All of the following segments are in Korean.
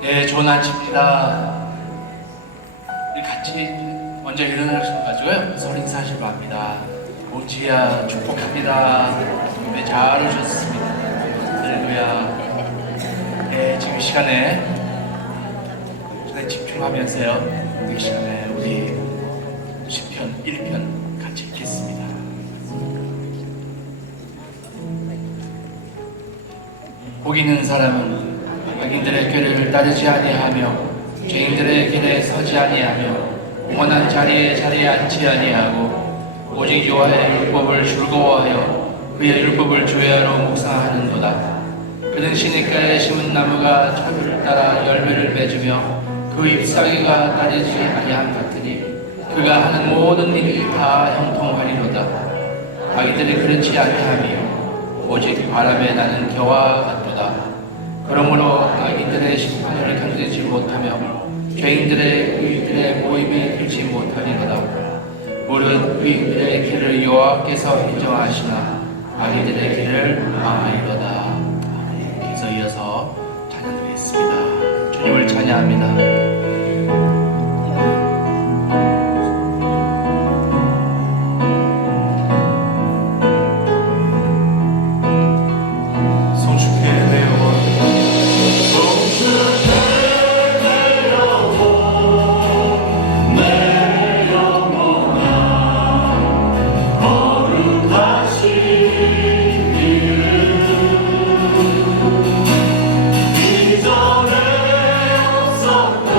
네, 좋은 아침입니다. 우리 같이 먼저 일어나셔가지고요. 서로 인사하시고 합니다. 오지야 축복합니다. 네, 잘 오셨습니다. 할렐루야. 네, 지금 이 시간에 집중하면서요. 이 시간에 우리 10편, 1편 같이 읽겠습니다. 복 있는 사람은 악인들의 꾀를 따르지 아니하며 죄인들의 길에 서지 아니하며 공헌한 자리에 앉지 아니하고 오직 여호와의 율법을 즐거워하여 그의 율법을 주야로 묵상하는도다. 그는 시냇가에 심은 나무가 철을 따라 열매를 맺으며 그 잎사귀가 따르지 아니함 같으니 그가 하는 모든 일이 다 형통하리로다. 악인들이 그렇지 아니하며 오직 바람에 나는 겨와 같도다. 그러므로 악인들의 심판을 견디지 못하며 죄인들의 의인들의 모임에 들지 못하리로다. 무릇 의인들의 길을 여호와께서 인정하시나 악인들의 길을 망하리로다. 그래서 이어서 찬양드리겠습니다. 주님을 찬양합니다. 이전에 없었던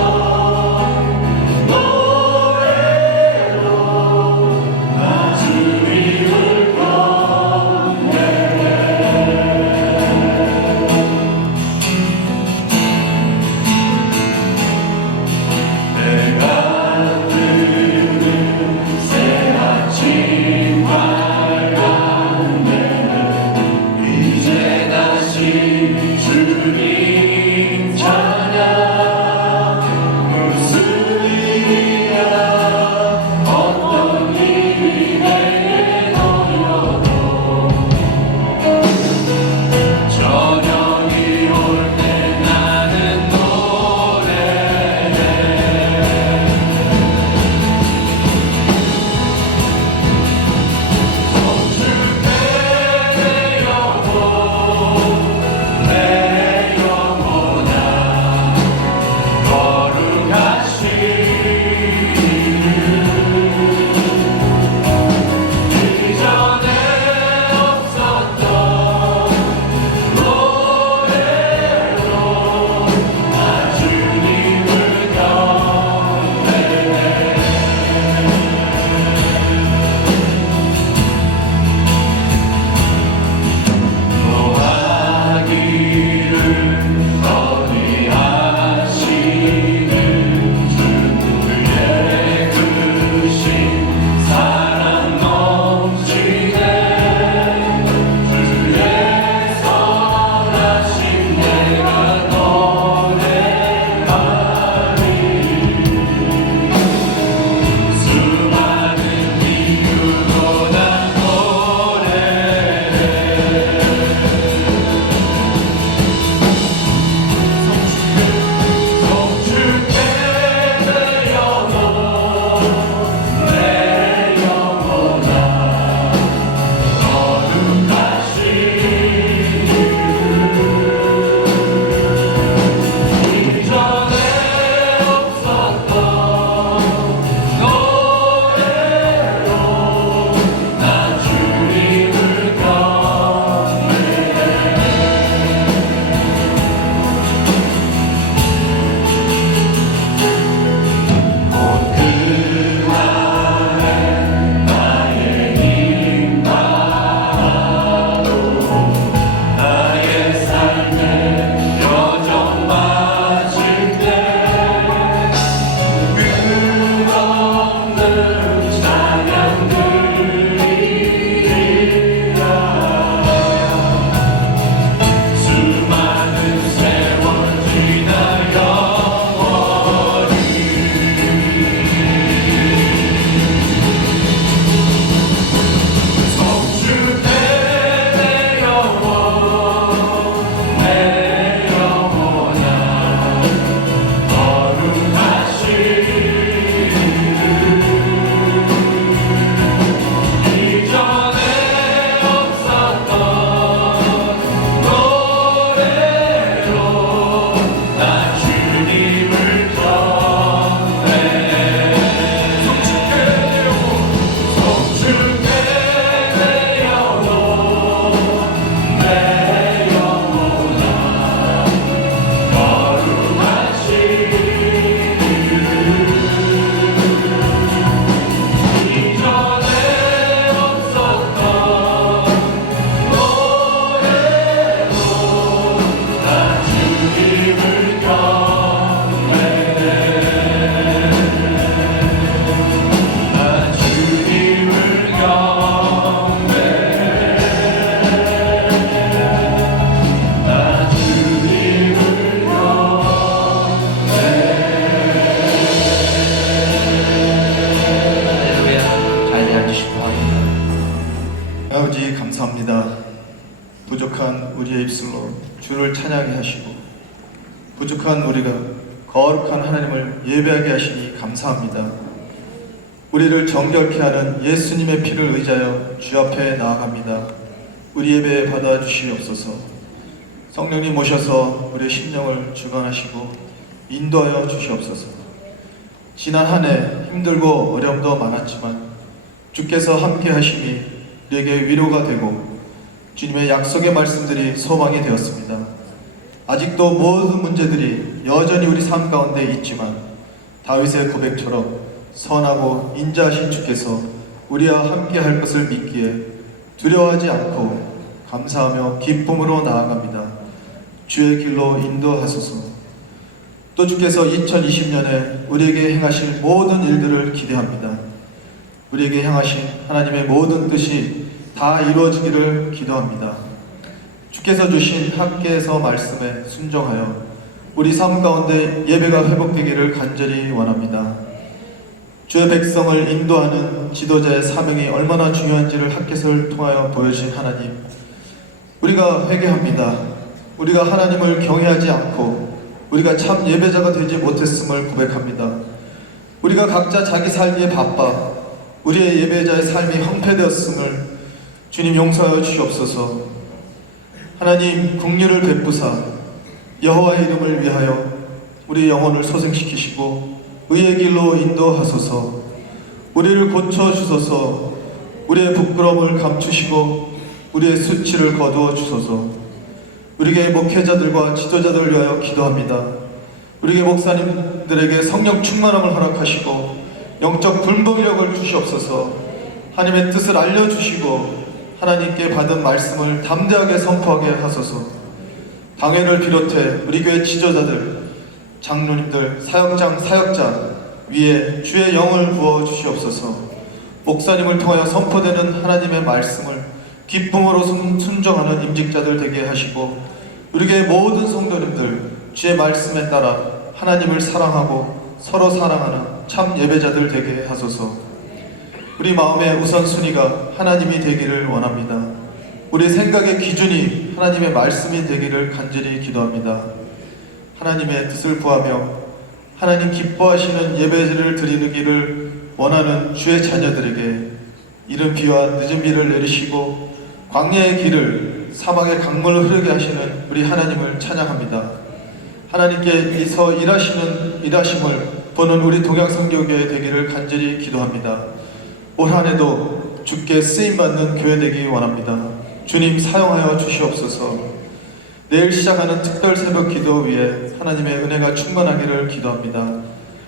거룩한 우리의 입술로 주를 찬양하게 하시고 부족한 우리가 거룩한 하나님을 예배하게 하시니 감사합니다. 우리를 정결케 하는 예수님의 피를 의지하여 주 앞에 나아갑니다. 우리 예배 받아주시옵소서. 성령님 오셔서 우리의 심령을 주관하시고 인도하여 주시옵소서. 지난 한 해 힘들고 어려움도 많았지만 주께서 함께 하심이 우리에게 위로가 되고 주님의 약속의 말씀들이 소망이 되었습니다. 아직도 모든 문제들이 여전히 우리 삶 가운데 있지만 다윗의 고백처럼 선하고 인자하신 주께서 우리와 함께 할 것을 믿기에 두려워하지 않고 감사하며 기쁨으로 나아갑니다. 주의 길로 인도하소서. 또 주께서 2020년에 우리에게 행하실 모든 일들을 기대합니다. 우리에게 향하신 하나님의 모든 뜻이 다 이루어지기를 기도합니다. 주께서 주신 학계에서 말씀에 순종하여 우리 삶 가운데 예배가 회복되기를 간절히 원합니다. 주의 백성을 인도하는 지도자의 사명이 얼마나 중요한지를 학계서를 통하여 보여주신 하나님, 우리가 회개합니다. 우리가 하나님을 경외하지 않고 우리가 참 예배자가 되지 못했음을 고백합니다. 우리가 각자 자기 살기에 바빠 우리의 예배자의 삶이 황폐되었음을 주님 용서하여 주시옵소서. 하나님 긍휼을 베푸사 여호와의 이름을 위하여 우리 영혼을 소생시키시고 의의 길로 인도하소서. 우리를 고쳐주소서. 우리의 부끄러움을 감추시고 우리의 수치를 거두어 주소서. 우리에게 목회자들과 지도자들을 위하여 기도합니다. 우리에게 목사님들에게 성령 충만함을 허락하시고 영적 분별력을 주시옵소서. 하나님의 뜻을 알려주시고 하나님께 받은 말씀을 담대하게 선포하게 하소서. 당회를 비롯해 우리 교회 지도자들, 장로님들, 사역장, 사역자 위에 주의 영을 부어 주시옵소서. 목사님을 통하여 선포되는 하나님의 말씀을 기쁨으로 순종하는 임직자들 되게 하시고 우리의 모든 성도님들 주의 말씀에 따라 하나님을 사랑하고 서로 사랑하는 참 예배자들 되게 하소서. 우리 마음의 우선순위가 하나님이 되기를 원합니다. 우리 생각의 기준이 하나님의 말씀이 되기를 간절히 기도합니다. 하나님의 뜻을 구하며 하나님 기뻐하시는 예배를 드리기를 원하는 주의 자녀들에게 이른 비와 늦은 비를 내리시고 광야의 길을 사막의 강물을 흐르게 하시는 우리 하나님을 찬양합니다. 하나님께서 일하심을 보는 우리 동양선교교회 되기를 간절히 기도합니다. 올 한 해도 주께 쓰임받는 교회 되기 원합니다. 주님 사용하여 주시옵소서. 내일 시작하는 특별 새벽 기도 위에 하나님의 은혜가 충만하기를 기도합니다.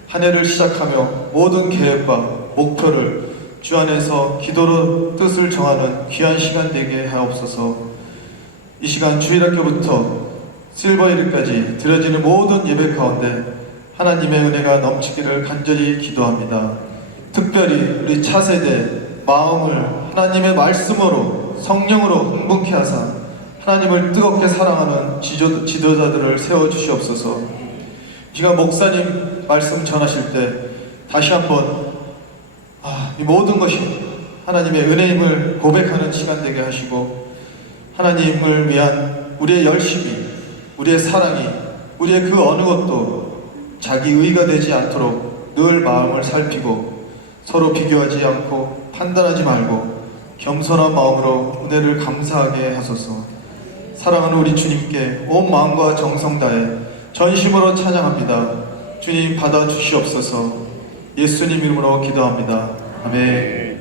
한 해를 시작하며 모든 계획과 목표를 주 안에서 기도로 뜻을 정하는 귀한 시간 되게 하옵소서. 이 시간 주일학교부터 실버힐까지 드려지는 모든 예배 가운데 하나님의 은혜가 넘치기를 간절히 기도합니다. 특별히 우리 차세대 마음을 하나님의 말씀으로 성령으로 흥분케 하사 하나님을 뜨겁게 사랑하는 지도자들을 세워주시옵소서. 제가 목사님 말씀 전하실 때 다시 한번 이 모든 것이 하나님의 은혜임을 고백하는 시간 되게 하시고 하나님을 위한 우리의 열심이, 우리의 사랑이, 우리의 그 어느 것도 자기 의가 되지 않도록 늘 마음을 살피고 서로 비교하지 않고 판단하지 말고 겸손한 마음으로 은혜를 감사하게 하소서. 사랑하는 우리 주님께 온 마음과 정성 다해 전심으로 찬양합니다. 주님 받아주시옵소서. 예수님 이름으로 기도합니다. 아멘.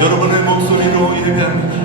여러분의 목소리로 예배합니다.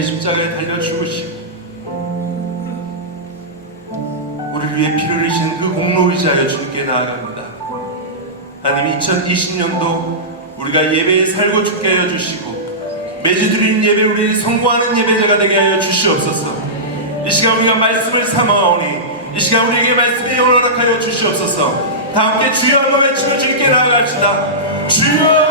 위해 십자가에 달려 죽으시고 우리를 위해 피를 흘리신 그 공로 의지하여 주님께 나아갑니다. 하나님, 2020년도 우리가 예배에 살고 죽게 하여 주시고 매주 드리는 예배 우리 성공하는 예배자가 되게 하여 주시옵소서. 이 시간 우리가 말씀을 삼아오니 이 시간 우리에게 말씀의 영을 허락하여 주시옵소서. 다 함께 주여 한번 외치며 주님께 나아갑시다. 주여!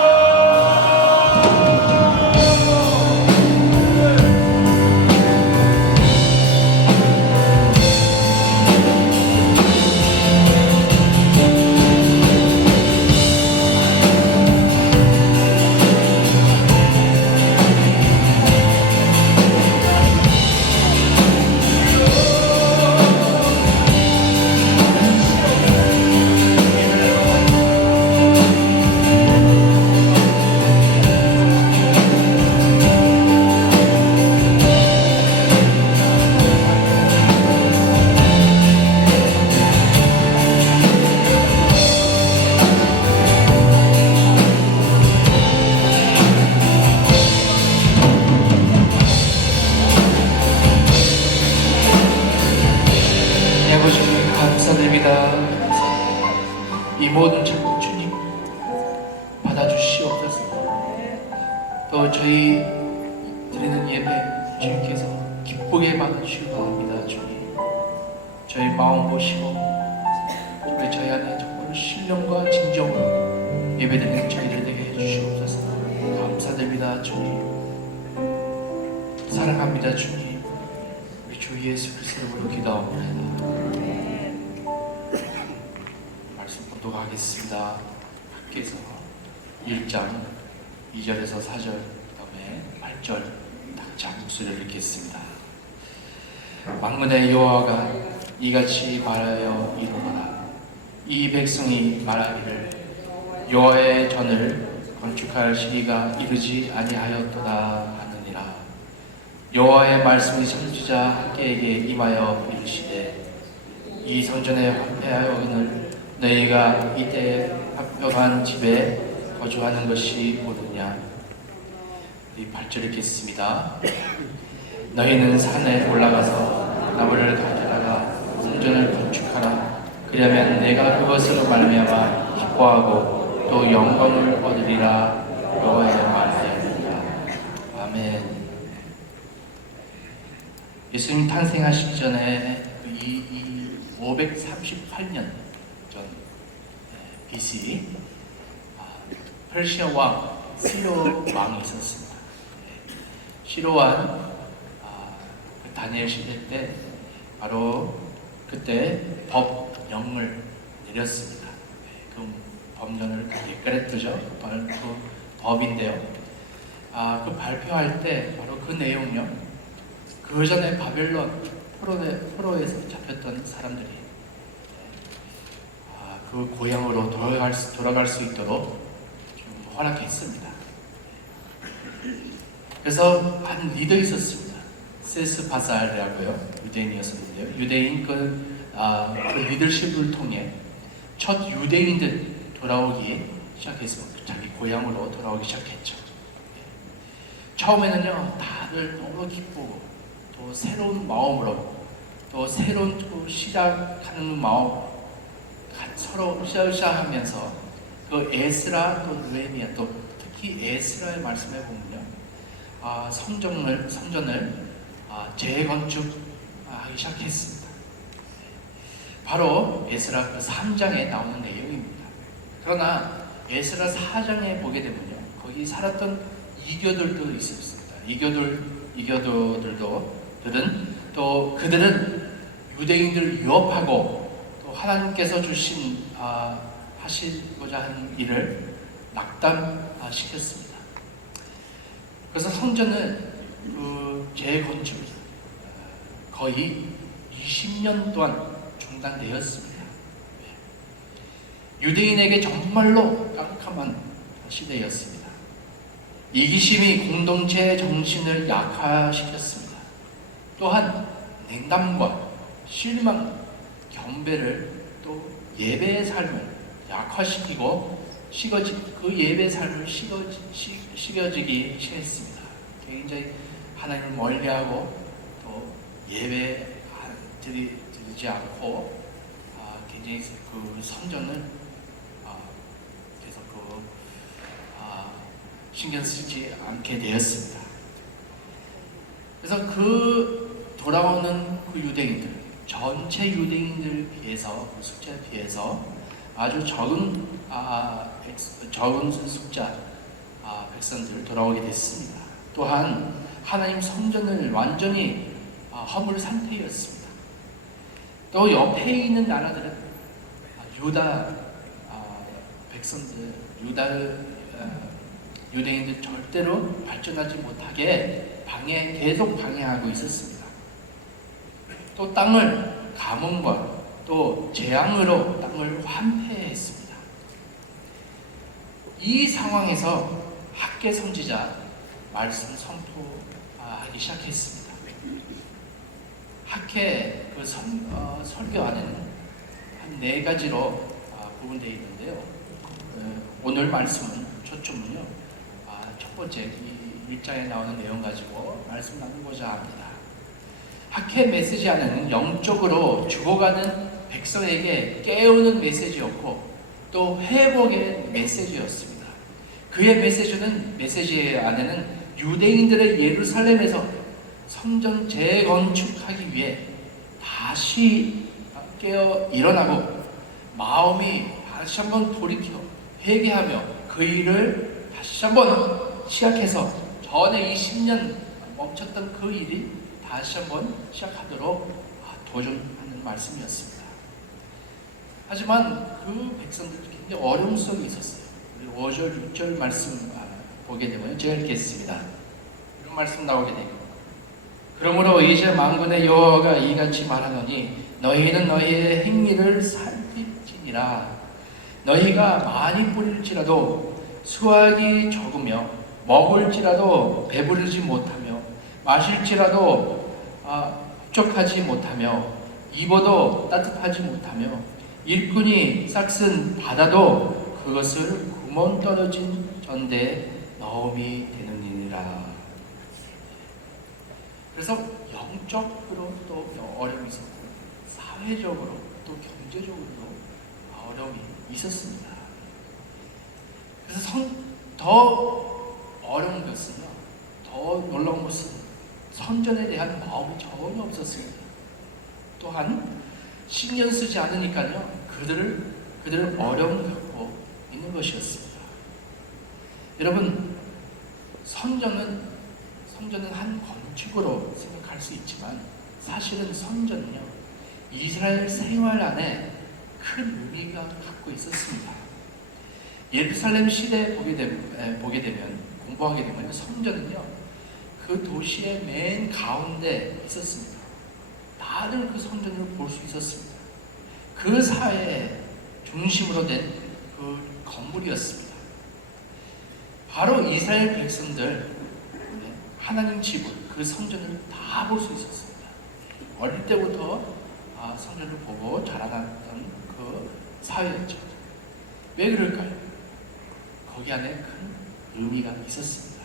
아버지 감사드립니다. 이 모든 작품 주님 받아주시옵소서. 또 저희 드리는 예배 주님께서 기쁘게 받아주시기 바랍니다. 주님, 저희 마음 보시고 저희 안에 정말 신령과 진정으로 예배드리는 저희들 되게 해주시옵소서. 감사드립니다. 주님, 사랑합니다. 주님, 우리 주 예수 그리스도로 기도합니다. 말씀 봉독하겠습니다. 밖에서 1장 2절에서 4절, 그 다음에 8절 다 목소리를 읽겠습니다. 만군의 여호와가 이같이 말하여 이르노라. 이 백성이 말하기를 여호와의 전을 건축할 시기가 이르지 아니하였도다 하느니라. 여호와의 말씀이 선지자 학개에게 임하여 이르시되 이 성전에 화폐하여는 너희가 이때 합병한 집에 거주하는 것이 옳으냐. 이 8절 읽겠습니다. 너희는 산에 올라가서 나무를 가져다가 성전을 건축하라. 그러면 내가 그것으로 말미암아 기뻐하고 또 영광을 얻으리라. 여호와의 말하였느니라. 아멘. 예수님 탄생하시기 전에 538년 전 BC 페르시아 왕 시로 왕이 있었습니다. 시로 왕 다니엘 시대 때 바로 그때 법령을 내렸습니다. 그 법령을 데크레트죠. 그 법인데요. 그 발표할 때 바로 그 내용요. 그 전에 바벨론 포로에서 잡혔던 사람들이 그 고향으로 돌아갈 수 있도록 좀 허락했습니다. 그래서 한 리더 있었습니다. 세스 바살이라고요. 유대인이었었는데요. 유대인 그 리더십을 통해 첫 유대인들 돌아오기 시작했습니다. 자기 고향으로 돌아오기 시작했죠. 처음에는요, 다들 너무 기쁘고 또 새로운 마음으로 또 새로운 시작하는 마음 서로 으쌰으쌰하면서 그 에스라 또 느헤미야 또 특히 에스라의 말씀에 보면요, 성전을 재건축하기 시작했습니다. 바로 에스라 그 3장에 나오는 내용입니다. 그러나 에스라 4장에 보게 되면요, 거기 살았던 이교들도 있었습니다. 이교도들은 또 그들은 유대인들을 유업하고 또 하나님께서 주신 하시고자 하는 일을 낙담시켰습니다. 그래서 성전은 그 재건축 거의 20년 동안 중단되었습니다. 유대인에게 정말로 깜깜한 시대였습니다. 이기심이 공동체의 정신을 약화시켰습니다. 또한 냉담과 실망, 경배를 또 예배의 삶을 약화시키고 그 예배의 삶을 식어지기 시작했습니다. 굉장히 하나님을 멀리하고 또 예배 드리지 않고 굉장히 그 선전을 계속 신경 쓰지 않게 되었습니다. 그래서 그 돌아오는 그 유대인들, 전체 유대인들 비해서, 그 숫자에 비해서 아주 적은 숫자 백성들 돌아오게 됐습니다. 또한 하나님 성전을 완전히 허물 상태였습니다. 또 옆에 있는 나라들은 유다 백성들, 유대인들 절대로 발전하지 못하게 계속 방해하고 있었습니다. 또 땅을 가뭄과 또 재앙으로 땅을 황폐했습니다. 이 상황에서 학개 선지자 말씀 선포하기 시작했습니다. 학개 그 설교 안에는 한 4가지로 구분되어 있는데요. 오늘 말씀은 초점은요. 첫 번째 이 1장에 나오는 내용 가지고 말씀 나누고자 합니다. 학회 메시지 안에는 영적으로 죽어가는 백성에게 깨우는 메시지였고 또 회복의 메시지였습니다. 그의 메시지 안에는 유대인들의 예루살렘에서 성전 재건축하기 위해 다시 깨어 일어나고 마음이 다시 한번 돌이켜 회개하며 그 일을 다시 한번 시작해서 전에 20년 멈췄던 그 일이 다시 한번 시작하도록 도전하는 말씀이었습니다. 하지만 그 백성들이 굉장히 어려움 속에 있었어요. 우리 5절, 6절 말씀 보게 되면 제가 읽겠습니다. 이런 말씀 나오게 됩니다. 그러므로 이제 만군의 여호와가 이같이 말하노니 너희는 너희의 행위를 살필지니라. 너희가 많이 뿌릴지라도 수확이 적으며 먹을지라도 배부르지 못하며 마실지라도 흡족하지 못하며 입어도 따뜻하지 못하며 일꾼이 싹슨 바다도 그것을 구멍 떨어진 전대에 넣음이 되느니라. 그래서 영적으로 또 어려움이 있었고 사회적으로 또 경제적으로도 어려움이 있었습니다. 그래서 더 어려운 것은요, 더 놀라운 것은 선전에 대한 마음이 전혀 없었습니다. 또한 신경 쓰지 않으니까요, 그들을 어려움 갖고 있는 것이었습니다. 여러분, 선전은 한 건축으로 생각할 수 있지만 사실은 선전은요, 이스라엘 생활 안에 큰 의미가 갖고 있었습니다. 예루살렘 시대에 보게 되면 공부하게 되면 선전은요, 그 도시의 맨 가운데 있었습니다. 다들 그 선전을 볼 수 있었습니다. 그 사회의 중심으로 된 그 건물이었습니다. 바로 이스라엘 백성들, 하나님 집을, 그 선전을 다 볼 수 있었습니다. 어릴 때부터 선전을 보고 자라났던 그 사회였죠. 왜 그럴까요? 거기 안에 큰 의미가 있었습니다.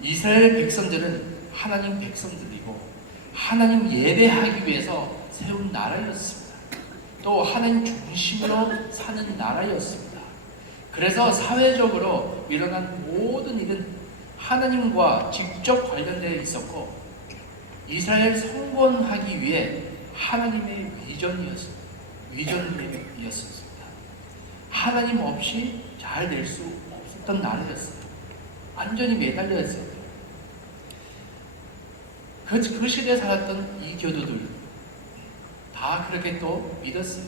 이스라엘 백성들은 하나님 백성들이고 하나님 예배하기 위해서 세운 나라였습니다. 또 하나님 중심으로 사는 나라였습니다. 그래서 사회적으로 일어난 모든 일은 하나님과 직접 관련되어 있었고 이스라엘 성공하기 위해 하나님의 위전이었습니다. 하나님 없이 잘 될 수 없었던 나라였어요. 완전히 매달려 있어요. 그 시대에 살았던 이 교도들 다 그렇게 또 믿었어요.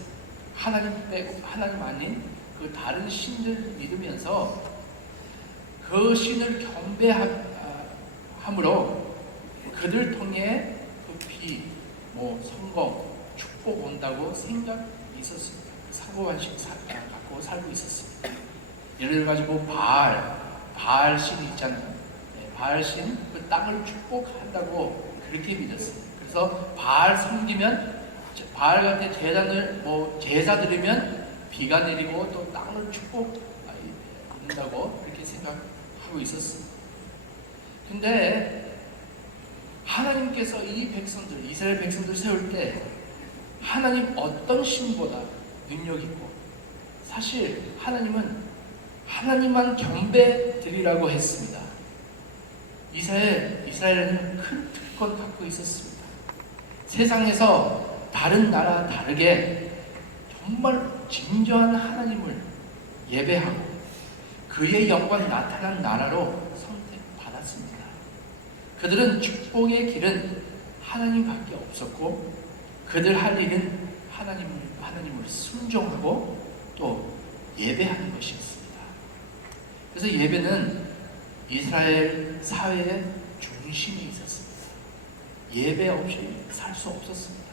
하나님 빼고 하나님 아닌 그 다른 신들 믿으면서 그 신을 경배함으로 그들 통해 그 성공, 축복 온다고 생각이 있었습니다. 사고방식 갖고 살고 있었습니다. 예를 가지고 바알 신이 있잖아요. 바알 신, 그 땅을 축복한다고 그렇게 믿었어요. 그래서 바알 섬기면 바알한테 제사 드리면 비가 내리고 또 땅을 축복한다고 그렇게 생각하고 있었습니다. 근데 하나님께서 이 백성들, 이스라엘 백성들 세울 때 하나님 어떤 신보다 능력 있고, 사실 하나님은 하나님만 경배 드리라고 했습니다. 이스라엘은 큰 특권 갖고 있었습니다. 세상에서 다른 나라 다르게 정말 진정한 하나님을 예배하고 그의 영광 나타난 나라로 선택받았습니다. 그들은 축복의 길은 하나님밖에 없었고, 그들 할 일은 하나님을 순종하고 또 예배하는 것이었습니다. 그래서 예배는 이스라엘 사회의 중심에 있었습니다. 예배 없이 살 수 없었습니다.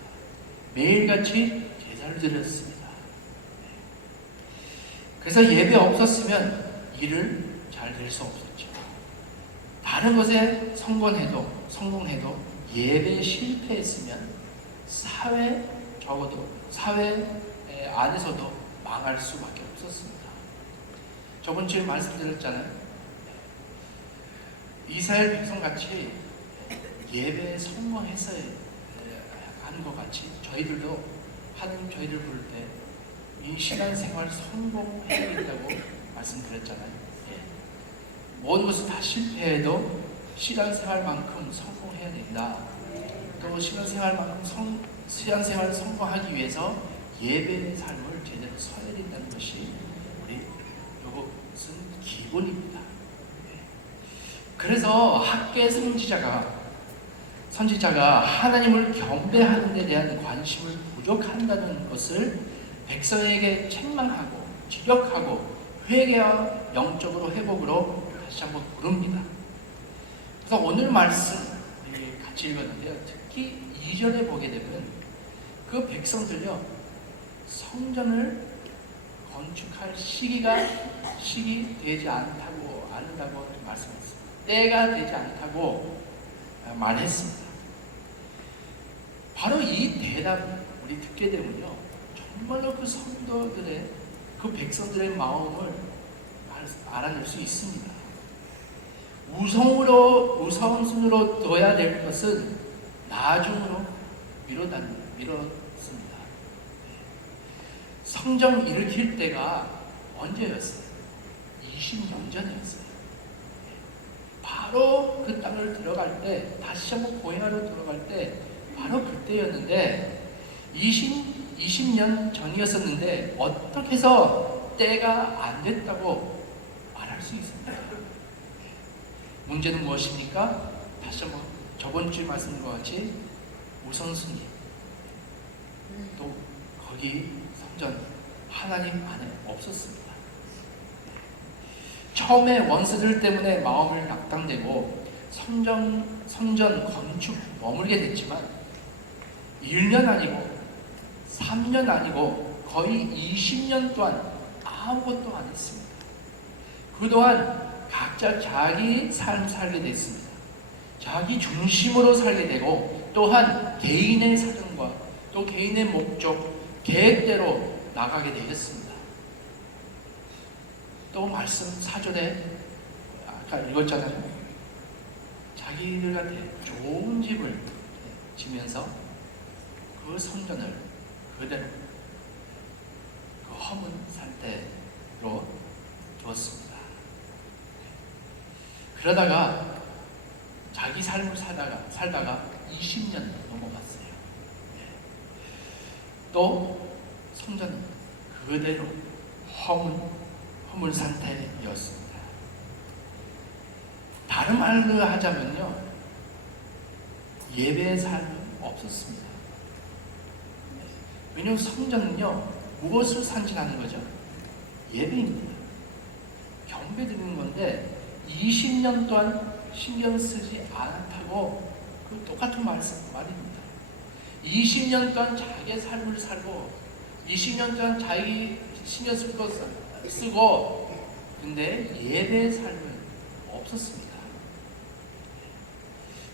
매일같이 제사를 드렸습니다. 그래서 예배 없었으면 일을 잘 될 수 없었죠. 다른 것에 성공해도 예배에 실패했으면 적어도 사회 안에서도 망할 수밖에 없었습니다. 저번 주에 말씀드렸잖아요. 이스라엘 백성같이 예배에 성공했어야 하는 것 같이 저희들도 하나님 저희들 부를 때 이 신앙생활 성공해야 된다고 말씀드렸잖아요. 모든 것을 다 실패해도 신앙생활만큼 성공해야 된다. 또 신앙생활 성공하기 위해서 예배의 삶을 제대로 서야 된다는 것이 이것은 기본입니다. 그래서 학계 선지자가 하나님을 경배하는 데 대한 관심을 부족한다는 것을 백성에게 책망하고 지적하고 회개와 영적으로 회복으로 다시 한번 부릅니다. 그래서 오늘 말씀 우리 같이 읽었는데요. 특히 2절에 보게 되면 그 백성들요, 성전을 건축할 시기 되지 않다고 말씀했습니다. 때가 되지 않다고 말했습니다. 바로 이 대답을 우리 듣게 되면요, 정말로 그 성도들의, 그 백성들의 마음을 알아낼 수 있습니다. 우선순위로 둬야 될 것은 나중으로 미뤘습니다. 성전 일으킬 때가 언제였어요? 20년 전이었어요. 바로 그 땅을 들어갈 때, 다시 한번 고향으로 들어갈 때 바로 그때였는데 20년 전이었었는데 어떻게 해서 때가 안 됐다고 말할 수 있습니까? 문제는 무엇입니까? 다시 한번 저번 주에 말씀드린 것 같이 우선순위, 또 거기 성전 하나님 안에 없었습니다. 처음에 원수들 때문에 마음을 낙담되고 성전 건축 머물게 됐지만 1년 아니고 3년 아니고 거의 20년 동안 아무것도 안 했습니다. 그동안 각자 자기 삶 살게 됐습니다. 자기 중심으로 살게 되고, 또한 개인의 사정과 또 개인의 목적, 계획대로 나가게 되었습니다. 또 말씀 4절에 아까 읽었잖아요. 자기들한테 좋은 집을 지면서 그 성전을 그대로 그 허문 상태로 두었습니다. 그러다가 자기 삶을 살다가 20년 넘어갔어요. 또 성전은 그대로 허물 상태였습니다. 다른 말로 하자면요, 예배의 삶은 없었습니다. 왜냐하면 성전은요, 무엇을 상징하는 거죠? 예배입니다. 경배 드리는 건데 20년 동안 신경 쓰지 않았다고 그 똑같은 말입니다. 20년 동안 자기의 삶을 살고 20년 동안 자기 신경 쓰고 근데 예배의 삶은 없었습니다.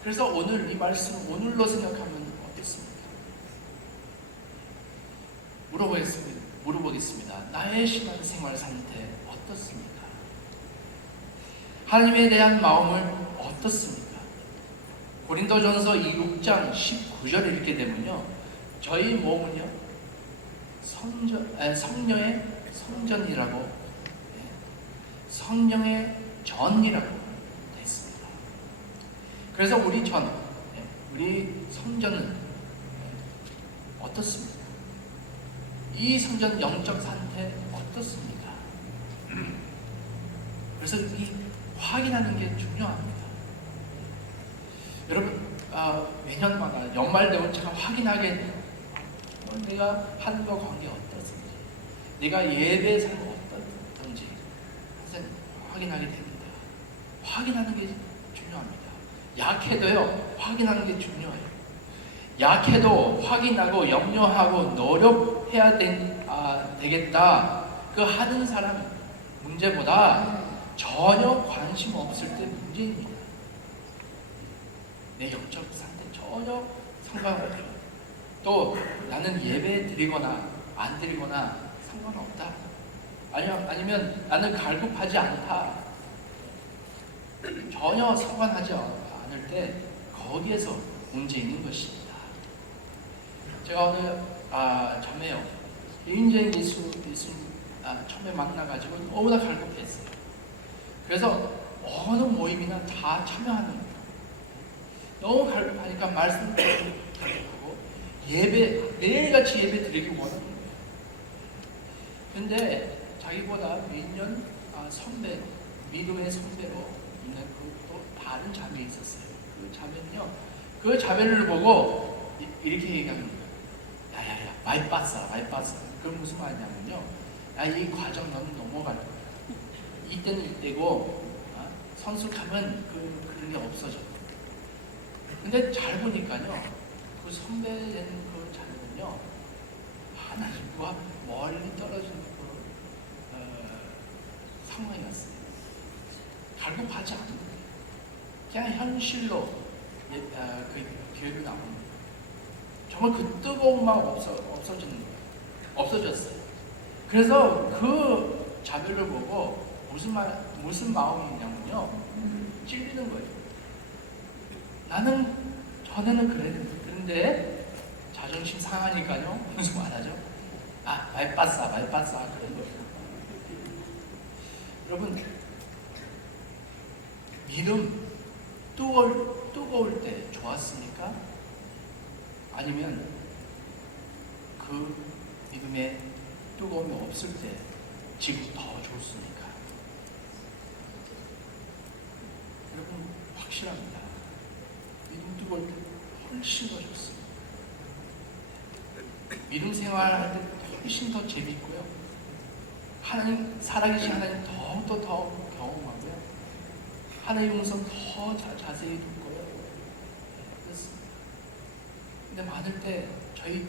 그래서 오늘 이 말씀 오늘로 생각하면 어떻습니까? 물어보겠습니다. 나의 신앙생활 상태 어떻습니까? 하나님에 대한 마음은 어떻습니까? 고린도전서 6장 19절을 읽게 되면요, 저희 몸은요 성령의 성전이라고, 성령의 전이라고 되어 있습니다. 그래서 우리 성전은 어떻습니까? 이 성전 영적 상태 어떻습니까? 그래서 이 확인하는 게 중요합니다. 여러분, 매년마다 연말 되면 제가 확인하게 돼요. 내가 하나님과 관계 어떻든지, 내가 예배 삶 어떻든지 항상 확인하게 됩니다. 확인하는 게 중요합니다. 약해도요, 확인하는 게 중요해요. 약해도 확인하고 염려하고 노력해야 되겠다. 그 하는 사람 문제보다 전혀 관심 없을 때 문제입니다. 내 영적 상태 전혀 상관없죠. 또 나는 예배 드리거나 안 드리거나 상관없다. 아니면 나는 갈급하지 않다. 전혀 상관하지 않을 때 거기에서 문제 있는 것입니다. 제가 오늘 자매요, 개인적인 예수 처음에 만나가지고 너무나 갈급했어요. 그래서 어느 모임이나 다 참여하는 거예요. 너무 갈급하니까 말씀 갈급하고 예배 매일같이 예배 드리기 원하는 거예요. 근데 자기보다 몇 년 선배, 믿음의 선배로 있는 또 다른 자매 있었어요. 그 자매는요, 그 자매를 보고 이렇게 얘기하는 거예요. 야야야, 많이 봤어. 그건 무슨 말이냐면요, 야, 이 과정 너는 넘어갈 거야. 이때는 이때고 성숙하면 그런 게 없어져. 근데 잘 보니까요, 그 선배된 그 자매는요, 하나님과 멀리 떨어진 상황이었어요. 갈급하지 않는 거예요. 그냥 현실로 그 교회로 나오는 거예요. 정말 그 뜨거움만 없어졌어요. 그래서 그 자매를 보고 무슨 마음이냐면요, 찔리는 거예요. 나는 전에는 그랬는데 자존심 상하니까요, 무슨 말하죠? 많이 봤어 그런 거예요. 여러분, 믿음 뜨거울 때 좋았습니까? 아니면 그 믿음의 뜨거움이 없을 때 지금 더 좋습니까? 여러분, 확실합니다. 믿음 뜨거울 때 훨씬 더 좋습니다. 믿음 생활할 때 훨씬 더 재밌고요. 하나님, 살아계신 하나님 더 경험하고요. 하나님의 음성 더 자세히 듣고요. 그렇습니다. 근데 많을 때 저희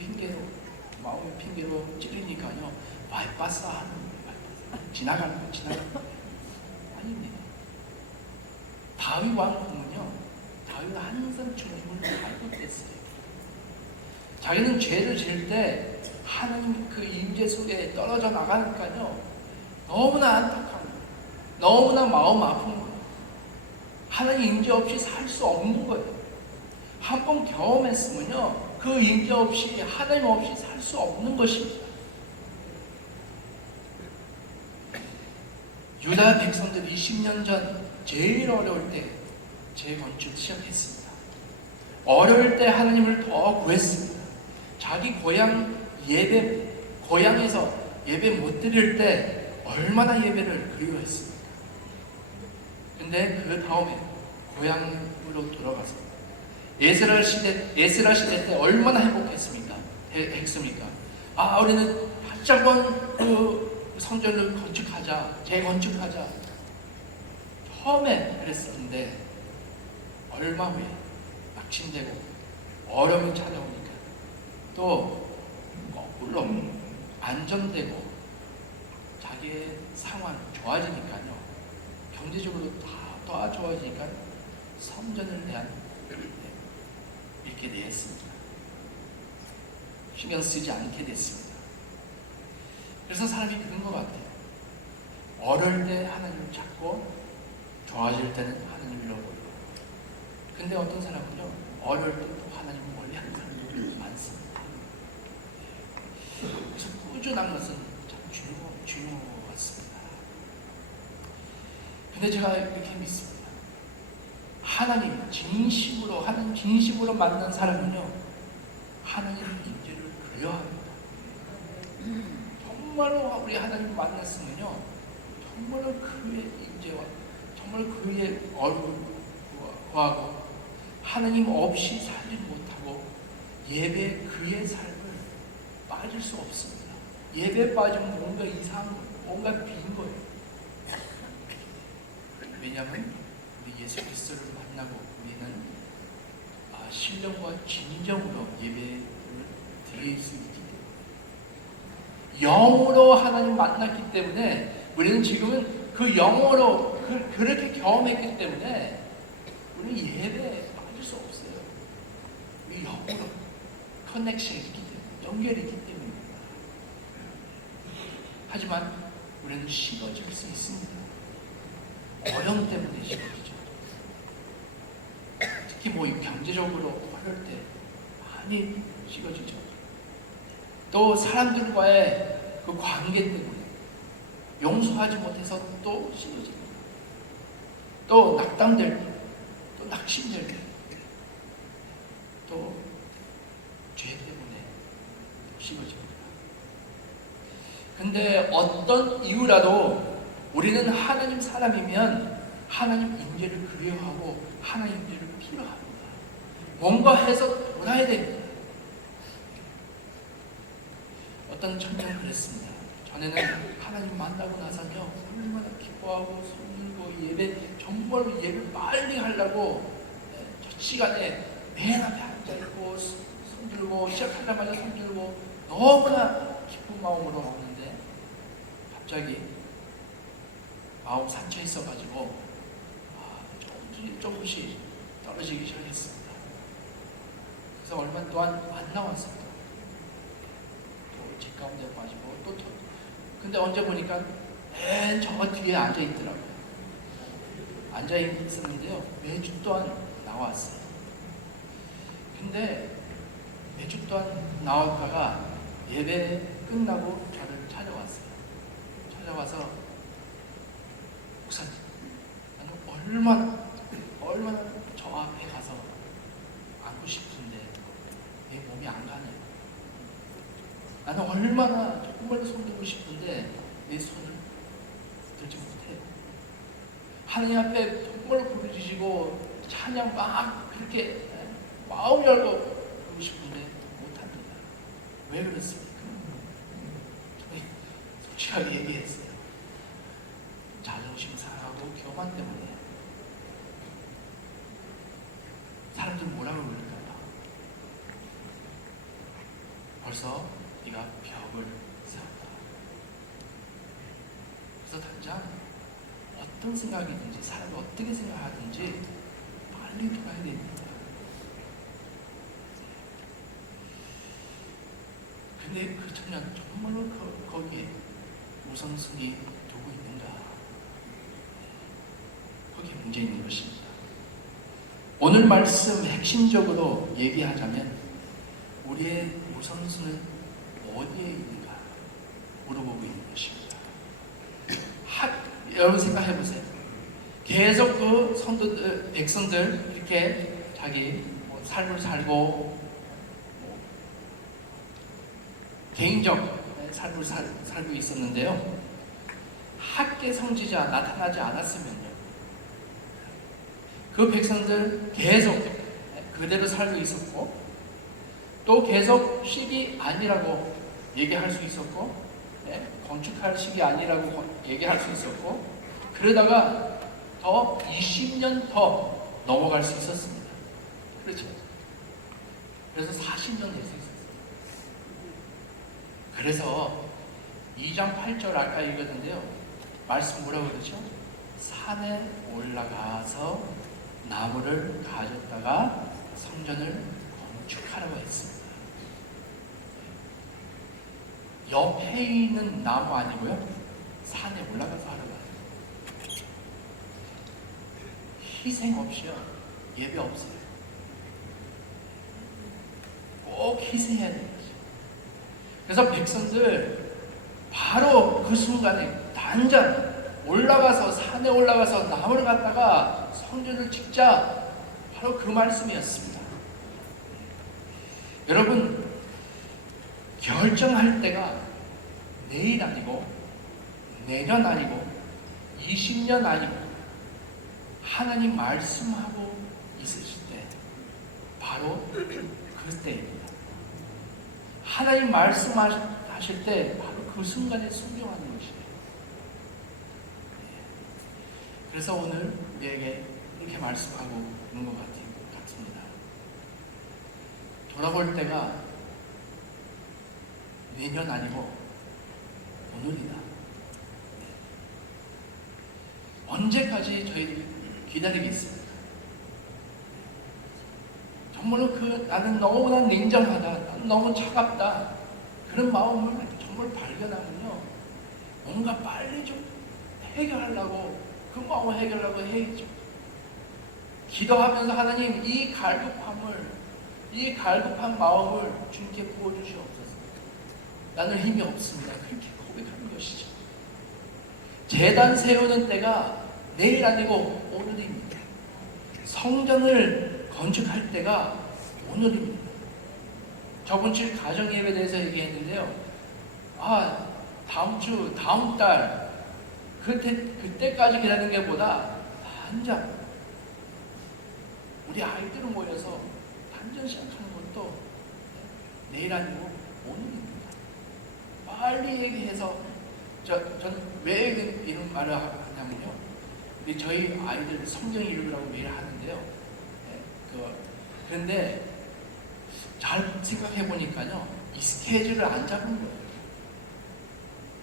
마음의 핑계로 찌르니까요, 바이파스 하는 거예요. 지나가는 거예요. 아닙니다. 다윗 왕 보면요, 다윗은 항상 주님을 갈급했어요. 자기는 죄를 지을 때 하나님 그 임재 속에 떨어져 나가니까요, 너무나 안타까운 거예요. 너무나 마음 아픈 거예요. 하나님 임재 없이 살 수 없는 거예요. 한 번 경험했으면요, 그 임재 없이, 하나님 없이 살 수 없는 것입니다. 유다 백성들이 20년 전 제일 어려울 때 재건축 시작했습니다. 어려울 때 하나님을 더 구했습니다. 자기 고향에서 예배 못 드릴 때 얼마나 예배를 그리워했습니까? 근데 그 다음에 고향으로 돌아가서 에스라 시대 때 얼마나 행복했습니까? 우리는 다시 한번 그 성전을 재건축하자. 처음에 그랬었는데 얼마 후에 낙심되고 어려움이 찾아오니까 또 거꾸로 안정되고 자기의 상황 좋아지니까요, 경제적으로 더 좋아지니까 성전을 대한 이렇게 됐습니다. 신경 쓰지 않게 됐습니다. 그래서 사람이 그런 것 같아요. 어려울 때 하나님을 찾고 좋아질 때는 하나님을 잃어버리고, 근데 어떤 사람은요, 어릴 때도 하나님을 멀리하는 사람들이 많습니다. 그래서 꾸준한 것은 참 중요한 것 같습니다. 근데 제가 이렇게 믿습니다. 하나님 진심으로 만난 사람은요, 하나님의 인재를 그려합니다. 정말로 우리 하나님 만났으면요, 정말로 그의 인재와 정말 그의 얼굴하고 하나님 없이 살지 못하고 예배 그의 삶을 빠질 수 없습니다. 예배 빠지면 뭔가 이상한 거예요. 뭔가 빈 거예요. 왜냐하면 우리 예수 그리스도를 만나고 우리는 신령과 진정으로 예배를 드릴 수 있기 때문에, 영으로 하나님 만났기 때문에 우리는 지금은 그 영으로 그렇게 경험했기 때문에 우리는 예배에 빠질 수 없어요. 우리 영으로 커넥션이 있기 때문에, 연결이 있기 때문입니다. 하지만 우리는 식어질 수 있습니다. 어려움 때문에 식어지죠. 특히 경제적으로 어려울 때 많이 식어지죠. 또 사람들과의 그 관계 때문에 용서하지 못해서 또 식어집니다. 또 낙담될 때, 또 낙심될 때, 또 죄 때문에 식어집니다. 근데 어떤 이유라도 우리는 하나님 사람이면 하나님 인재를 그리워하고 하나님 인재를 필요합니다. 뭔가 해서 돌아야 됩니다. 어떤 청년은 그랬습니다. 전에는 하나님 만나고 나서요, 얼마나 기뻐하고 손들고 정말로 예배 빨리 하려고 첫 시간에 맨 앞에 앉아있고 손들고 시작하자마자 손들고 너무나 기쁜 마음으로 오는데 갑자기 마음 상처 있어가지고 조금씩 떨어지기 시작했습니다. 그래서 얼마 동안 안 나왔습니다. 또 집 가운데 빠지고 근데 언제 보니까 맨 저 뒤에 앉아 있더라고요. 앉아 있었는데요, 매주 또한 나왔어요. 근데 매주 또한 나왔다가 예배 끝나고 저를 찾아왔어요. 찾아와서 목사님, 나는 얼마나 저 앞에 가서 앉고 싶은데 내 몸이 안 가네요. 나는 얼마나 정말 손들고 싶은데 내 손을 들지 못해요. 하나님 앞에 정말 부르짖고 찬양 막 그렇게 마음 열고 부르고 싶은데 못합니다. 왜 그렇습니까? 저는 솔직하게 얘기했어요. 자존심 상하고 교만 때문에. 사람들이 뭐라고 그럴까봐. 벌써 네가 벽을 세웠다. 그래서 당장 어떤 생각이든지 사람이 어떻게 생각하든지 빨리 돌아야 됩니다. 근데 그 청년 정말로 거기에 우선순위 두고 있는가? 거기에 문제 있는 것입니다. 오늘 말씀 핵심적으로 얘기하자면 우리의 우선순위는 어디에 있는가 물어보고 있는 것입니다. 여러분 생각해 보세요. 계속 그 성도들, 백성들 이렇게 자기 삶을 살고 개인적 삶을 살고 있었는데요. 학계 성지자 나타나지 않았으면요, 그 백성들 계속 그대로 살고 있었고, 또 계속 시기 아니라고 얘기할 수 있었고, 건축할 시기 아니라고 얘기할 수 있었고, 그러다가 더 20년 더 넘어갈 수 있었습니다. 그렇죠? 그래서 40년 될 수 있었어요. 그래서 2장 8절 아까 읽었는데요, 말씀 뭐라고 그러죠? 산에 올라가서 나무를 가졌다가 성전을 건축하라고 했습니다. 옆에 있는 나무 아니고요, 산에 올라가서 하라고 합니다. 희생 없이요, 예배 없어요. 꼭 희생해야 되는 거죠. 그래서 백성들 바로 그 순간에 당장 올라가서 산에 올라가서 나무를 갖다가 성전을 짓자, 바로 그 말씀이었습니다. 여러분, 결정할 때가 내일 아니고 내년 아니고 20년 아니고 하나님 말씀하고 있으실 때 바로 그때입니다. 하나님 말씀하실 때 바로 그 순간에 순종하는 것이에요. 그래서 오늘 우리에게 이렇게 말씀하고 있는 것 같습니다. 돌아볼 때가 내년 아니고 오늘이다. 언제까지 저희들 기다리겠습니까? 정말로 나는 너무나 냉정하다, 나는 너무 차갑다, 그런 마음을 정말 발견하면요, 뭔가 빨리 좀 해결하려고, 그 마음을 해결하려고 해야죠. 기도하면서 하나님, 이 갈급한 마음을 주님께 부어주시옵소서. 나는 힘이 없습니다. 그렇게 고백하는 것이죠. 제단 세우는 때가 내일 아니고 오늘입니다. 성전을 건축할 때가 오늘입니다. 저번 주 가정예배에 대해서 얘기했는데요. 다음 달 그때까지 기다리는 게 보다 당장 우리 아이들 모여서 단전 시작하는 것도 내일 아니고 오늘입니다. 빨리 얘기해서 저는 왜 이런 말을 하냐면요. 저희 아이들 성경 읽으라고 매일 하는데요. 그런데 잘 생각해 보니까요, 이 스케줄을 안 잡은 거예요.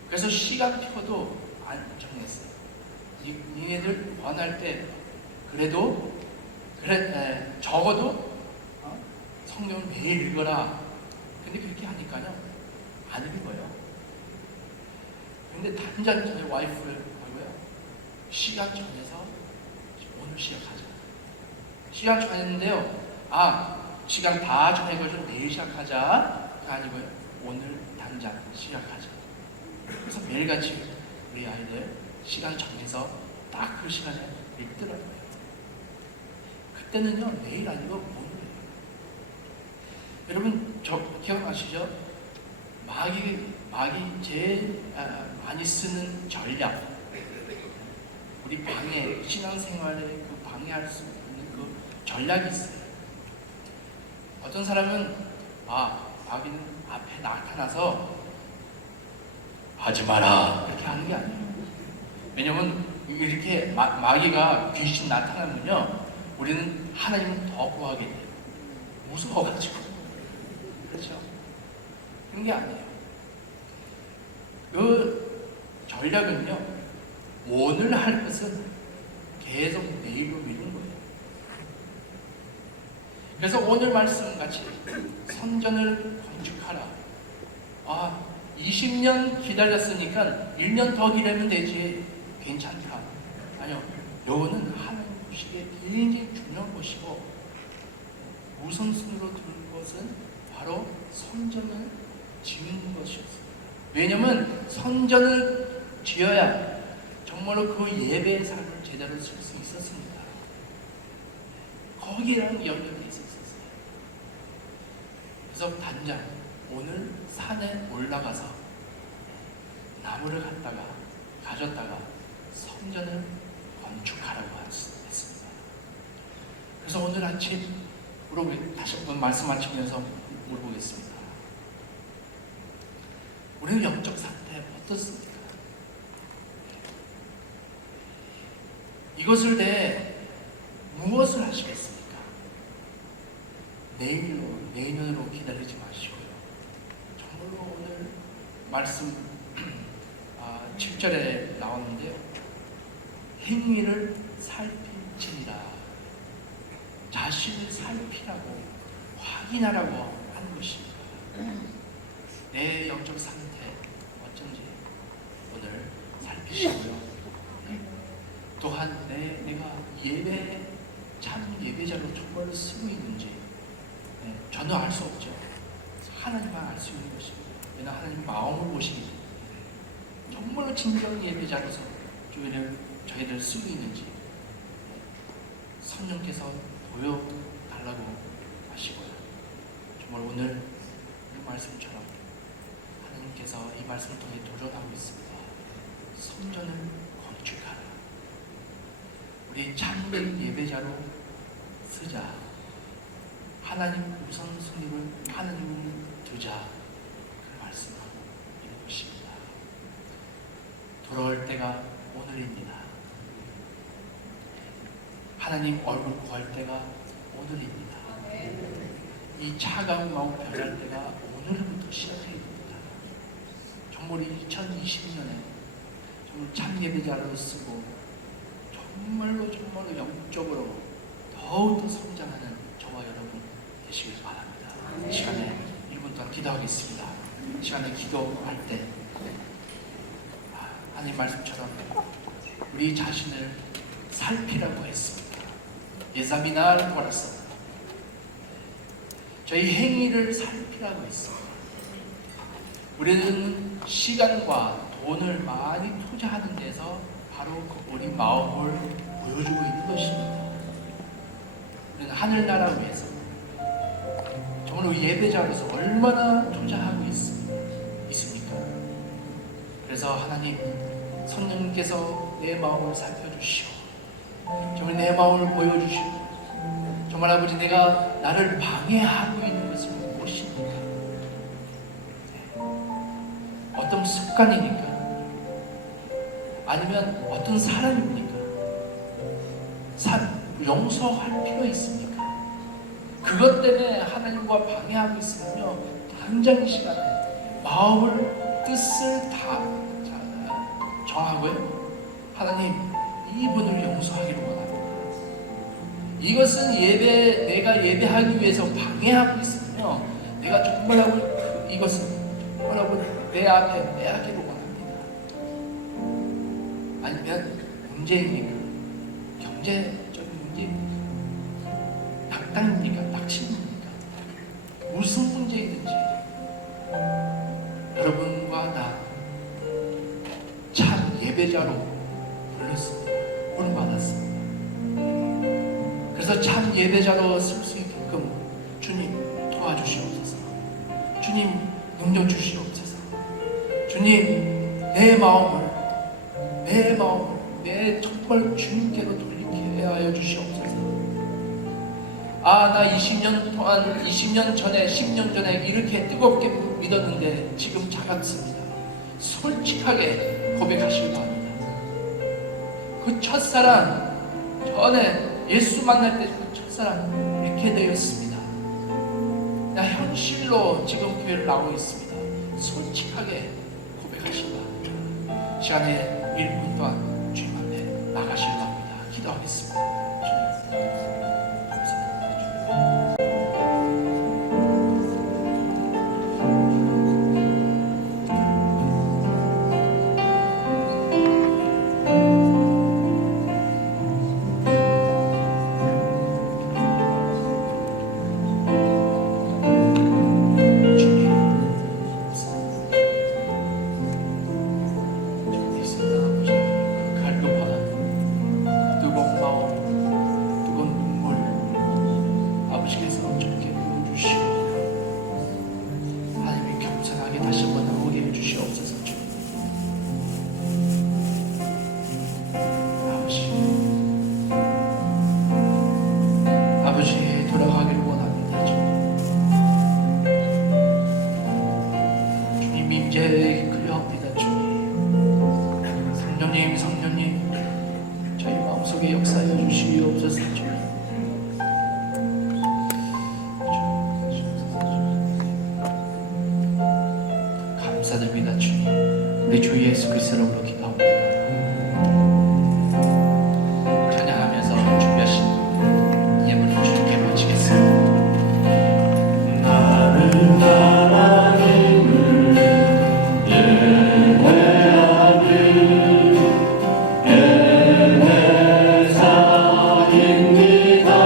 그래서 시간표도 안 정했어요. 니네들 원할 때 적어도 성경을 매일 읽어라. 근데 그렇게 하니까요, 안 읽어요. 근데 당장 저희 와이프를 하고요, 시간 정해서 오늘 시작하자. 시간 정했는데요, 시간 다 정해가지고 내일 시작하자 아니고요, 오늘 당장 시작하자. 그래서 매일같이 우리 아이들 시간 정해서 딱 그 시간에 읽더라고요. 그때는요, 내일 아니고 오늘이에요. 여러분, 기억나시죠? 마귀 제일 많이 쓰는 전략, 우리 신앙생활에 방해할 수 있는 그 전략이 있어요. 어떤 사람은 마귀는 앞에 나타나서 하지 마라 이렇게 하는 게 아니에요. 왜냐면 이렇게 마귀가 귀신 나타나면요, 우리는 하나님을 더 구하게 돼요. 무서워가지고. 그렇죠? 그런 게 아니에요. 그 전략은요, 오늘 할 것은 계속 내일로 미루는 거예요. 그래서 오늘 말씀같이 성전을 건축하라. 20년 기다렸으니까 1년 더 기다리면 되지, 괜찮다. 아니요, 요거는 하나님 보시기에 굉장히 중요한 것이고, 우선순위로 두는 것은 바로 성전을 지은 것이었습니다. 왜냐하면 성전을 지어야 정말로 그 예배의 삶을 제대로 쓸 수 있었습니다. 거기랑 연결되어 있었어요. 그래서 단장 오늘 산에 올라가서 나무를 가졌다가 성전을 건축하라고 했습니다. 그래서 오늘 아침 다시 한번 말씀 마치면서 물어보겠습니다. 우리는 영적 상태 어떻습니까? 이것을 대해 무엇을 하시겠습니까? 내년으로 기다리지 마시고요. 정말로 오늘 말씀 7절에 나오는데요. 행위를 살필지니라. 자신을 살피라고, 확인하라고 하는 것입니다. 내 영적 상태 어쩐지 오늘 살피시고요. 또한 내가 예배 참 예배자로 정말로 쓰고 있는지 저는 알 수 없죠. 하나님만 알 수 있는 것입니다. 왜냐하면 하나님 마음을 보시기 때문에 정말로 진정 예배자로서 저희를 쓰고 있는지 성령께서 보여달라고 하시고요. 정말 오늘 이 말씀처럼 하나님께서 이 말씀을 통해 도전하고 있습니다. 성전을 건축하라. 우리 참된 예배자로 쓰자. 하나님 우선순위를 하나님을 두자. 그 말씀하고 있는 것입니다. 돌아올 때가 오늘입니다. 하나님 얼굴 구할 때가 오늘입니다. 이 차가운 마음 변할 때가 오늘부터 시작해야 됩니다. 정말 2020년에 정말 참 예배자로 쓰고 정말로 영적으로 더욱더 성장하는 저와 여러분 되시길 바랍니다. 이 시간에 1분 동안 기도하겠습니다. 이 시간에 기도할 때 하나님 말씀처럼 우리 자신을 살피라고 했습니다. 예사미나를 돌았습니다. 저희 행위를 살피라고 했습니다. 우리는 시간과 돈을 많이 투자하는 데서 바로 우리 마음을 보여주고 있는 것입니다. 우리는 하늘나라 위해서 정말 예배자로서 얼마나 투자하고 있습니까? 그래서 하나님 성령님께서 내 마음을 살펴주시오. 정말 내 마음을 보여주시오. 정말 아버지 내가 나를 방해하고 있는 것은 무엇입니까? 어떤 습관이니까? 아니면 어떤 사람입니까? 용서할 필요 있습니까? 그것 때문에 하나님과 방해하고 있으면요 당장 이 시간에 마음을 뜻을 다 정하고요 하나님 이분을 용서하기를 원합니다. 이것은 내가 예배하기 위해서 방해하고 있으면요 내가 정말하고 이것은 정말하고 내 앞에 빼앗기를 원합니다. 아니면 문제입니까? 경제적인 문제입니까? 낙담입니까? 낙심입니까? 무슨 문제이든지 여러분과 나 참 예배자로 불렀습니다. 본받았습니다. 그래서 참 예배자로 쓸 수 있게끔 주님 도와주시옵소서. 주님 능력 주시옵소서. 주님 내 마음을 내 정말 주님께로 돌리게 하여 주시옵소서. 나 20년 전에 10년 전에 이렇게 뜨겁게 믿었는데 지금 차갑습니다. 솔직하게 고백하시기도 합니다. 그 첫사랑 전에 예수 만날 때 그 첫사랑 이렇게 되었습니다. 나 현실로 지금 교회를 나오고 있습니다. 솔직하게 고백하시기도 합니다. 시간에 1분 동안 주님 앞에 나가시기도 합니다. 기도하겠습니다. 성령님 저희 마음속에 역사해 주시옵소서. 감사드립니다. 주님 우리 주 예수 그리스도로 기도합니다. 찬양하면서 준비하신 예물을 주님께 바치겠습니다. 예배사입니다.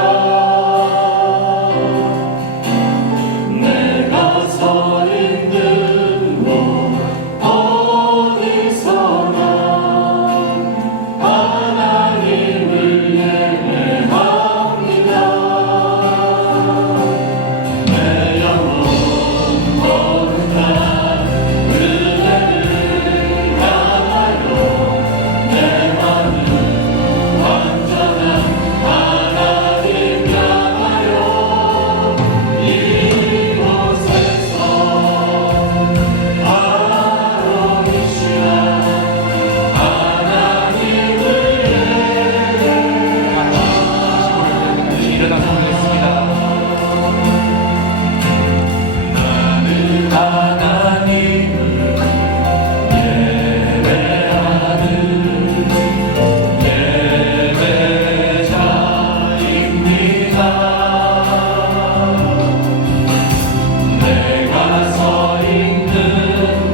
내가 서 있는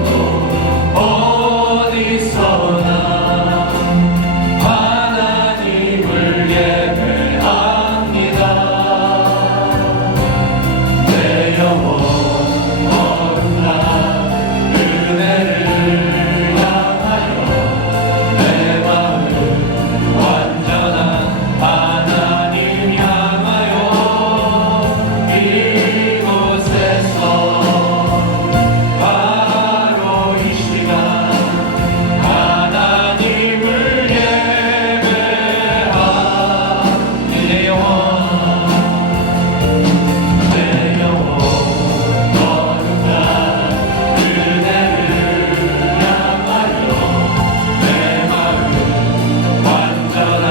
곳 어디서나 하나님을 예배합니다. 내 영혼 거룩한 은혜를 향하여 내 마음 완전한 하나님 향하여 이곳에서 바로 이 시간 하나님을 예배하니 내 영혼 거룩한 은혜를 향하여 내 마음 완전한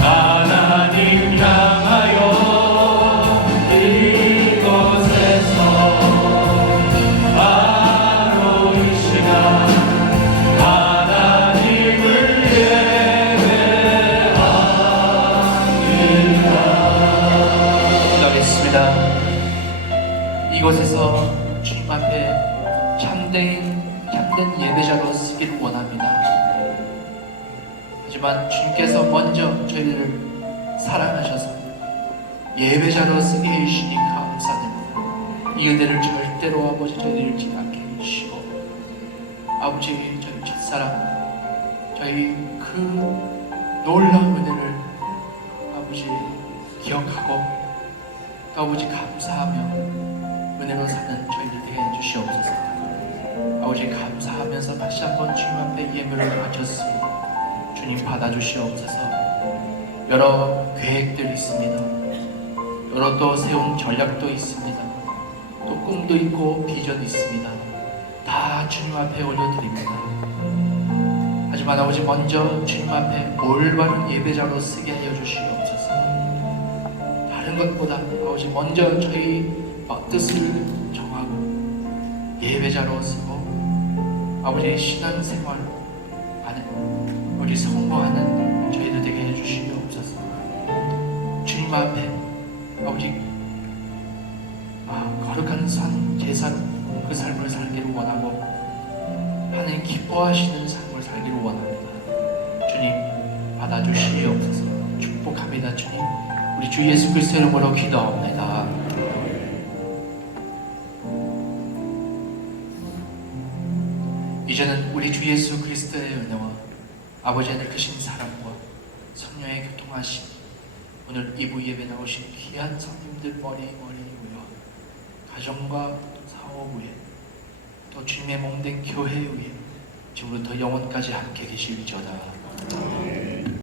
하나님 향하여 이곳에서 바로 이 시간 하나님을 예배합니다. 기도하겠습니다. 이곳에서 주님 앞에 참된 예배자로 쓰기를 원합니다. 하지만 주님께서 먼저 저희들을 사랑하셔서 예배자로 쓰게 해주시니 감사드립니다. 이 은혜를 절대로 아버지 저희를 지나게 해주시고 아버지 저희 첫사랑 저희 그 놀라운 은혜를 아버지 기억하고 또 아버지 감사하며 은혜로 사는 저희들 되게 해주시옵소서. 아버지 감사하면서 다시 한번 주님 앞에 예배를 바쳤습니다. 주님 받아주시옵소서. 여러 계획들이 있습니다. 여러 또 세운 전략도 있습니다. 또 꿈도 있고 비전도 있습니다. 다 주님 앞에 올려드립니다. 하지만 아버지 먼저 주님 앞에 올바른 예배자로 쓰게 하여 주시옵소서. 다른 것보다 아버지 먼저 저희 뜻을 정하고 예배자로 쓰고 아버지의 신앙생활 안에 우리 성공하는 저희들 되게 해주시옵소서. 주님 앞에 아버지 거룩한 제사 그 삶을 살기를 원하고 하나님 기뻐하시는 삶을 살기를 원합니다. 주님 받아주시옵소서. 축복합니다. 주님 우리 주 예수 그리스도 이름으로 기도합니다. 이제는 우리 주 예수 그리스도의 은혜와 아버지의 크신 사랑과 성령의 교통하심 오늘 2부 예배 나오신 귀한 성님들 머리 위와 가정과 사업 위에 또 주님의 몸된 교회 위에 지금부터 영원까지 함께 계실지어다.